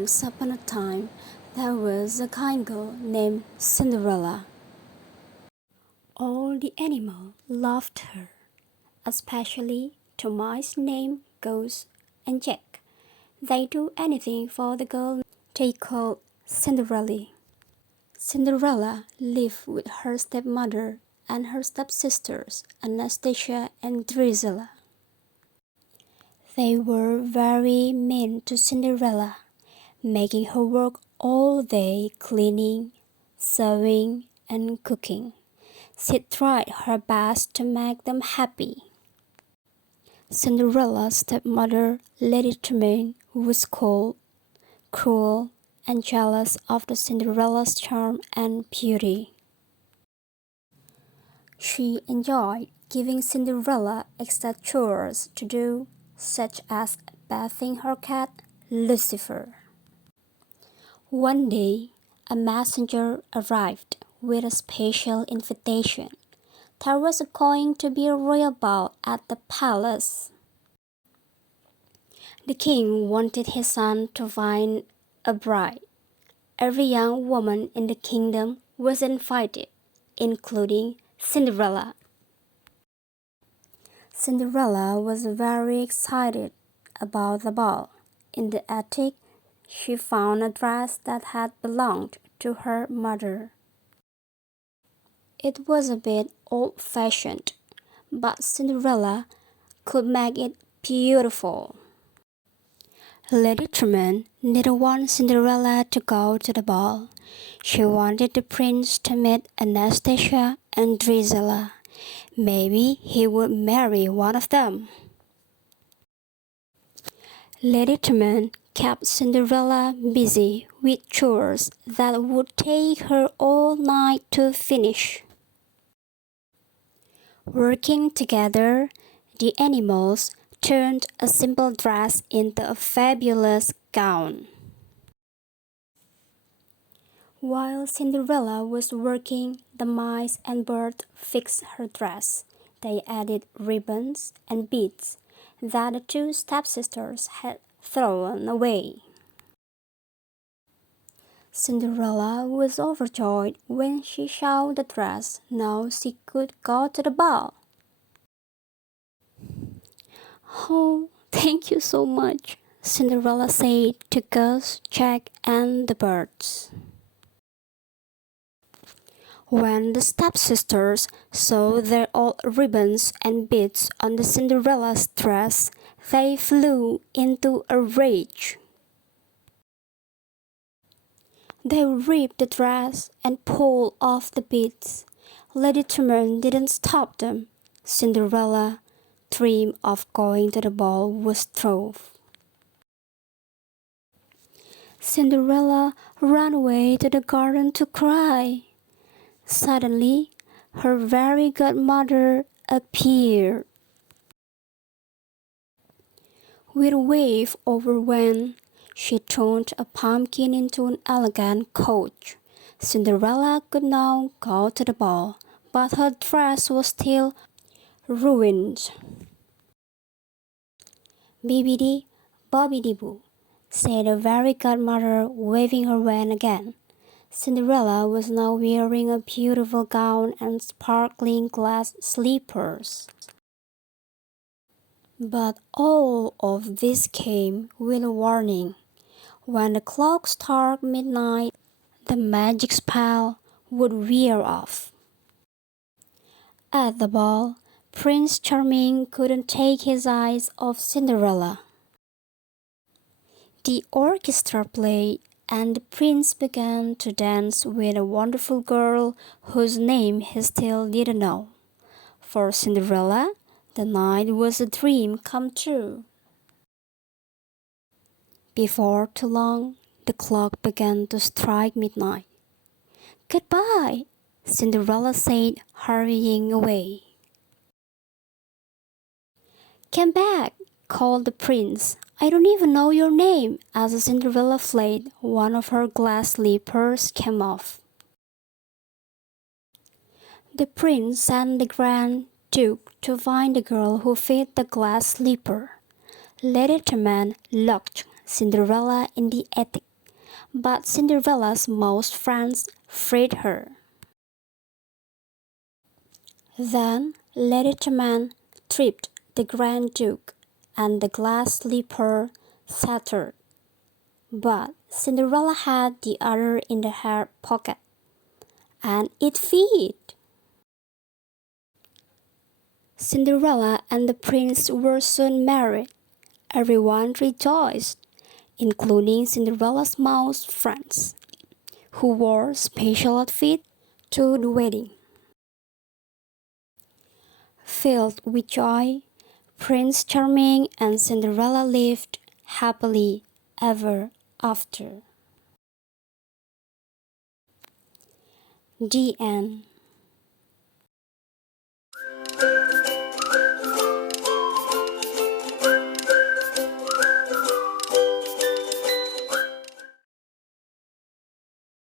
Once upon a time, there was a kind girl named Cinderella. All the animals loved her, especially two mice named Goose and Jack. They do anything for the girl they called Cinderella. Cinderella lived with her stepmother and her stepsisters, Anastasia and Drizella. They were very mean to Cinderella, making her work all day cleaning, sewing, and cooking. She tried her best to make them happy. Cinderella's stepmother, Lady Tremaine, was cold, cruel, and jealous of Cinderella's charm and beauty. She enjoyed giving Cinderella extra chores to do, such as bathing her cat, Lucifer. One day, a messenger arrived with a special invitation. There was going to be a royal ball at the palace. The king wanted his son to find a bride. Every young woman in the kingdom was invited, including Cinderella. Cinderella was very excited about the ball. In the attic, she found a dress that had belonged to her mother. It was a bit old-fashioned, but Cinderella could make it beautiful. Lady Tremaine didn't want Cinderella to go to the ball. She wanted the prince to meet Anastasia and Drizella. Maybe he would marry one of them. Lady Tremaine kept Cinderella busy with chores that would take her all night to finish. Working together, the animals turned a simple dress into a fabulous gown. While Cinderella was working, the mice and birds fixed her dress. They added ribbons and beads that the two stepsisters had thrown away. Cinderella was overjoyed when she saw the dress. Now she could go to the ball. "Oh, thank you so much," Cinderella said to Goose, Jack, and the birds. When the stepsisters saw their old ribbons and beads on the Cinderella's dress, they flew into a rage. They ripped the dress and pulled off the beads. Lady Tremaine didn't stop them. Cinderella dream of going to the ball was through. Cinderella ran away to the garden to cry. Suddenly, her fairy godmother appeared. With a wave over wand, she turned a pumpkin into an elegant coach. Cinderella could now go to the ball, but her dress was still ruined. "Bibbidi, bobbidi boo," said the fairy godmother, waving her wand again. Cinderella was now wearing a beautiful gown and sparkling glass slippers. But all of this came with a warning. When the clock struck midnight, the magic spell would wear off. At the ball, Prince Charming couldn't take his eyes off Cinderella. The orchestra played, and the prince began to dance with a wonderful girl whose name he still didn't know. For Cinderella, the night was a dream come true. Before too long, the clock began to strike midnight. "Goodbye," Cinderella said, hurrying away. "Come back," called the prince. "I don't even know your name." As Cinderella fled, one of her glass slippers came off. The prince sent the Grand Duke to find the girl who fit the glass slipper. Lady Tremaine locked Cinderella in the attic. but Cinderella's mouse friends freed her. Then Lady Tremaine tripped the Grand Duke, and the glass slipper shattered. But Cinderella had the other in her pocket, and it fit. Cinderella and the prince were soon married. Everyone rejoiced, including Cinderella's mouse friends, who wore special outfits to the wedding. Filled with joy, Prince Charming and Cinderella lived happily ever after. The end.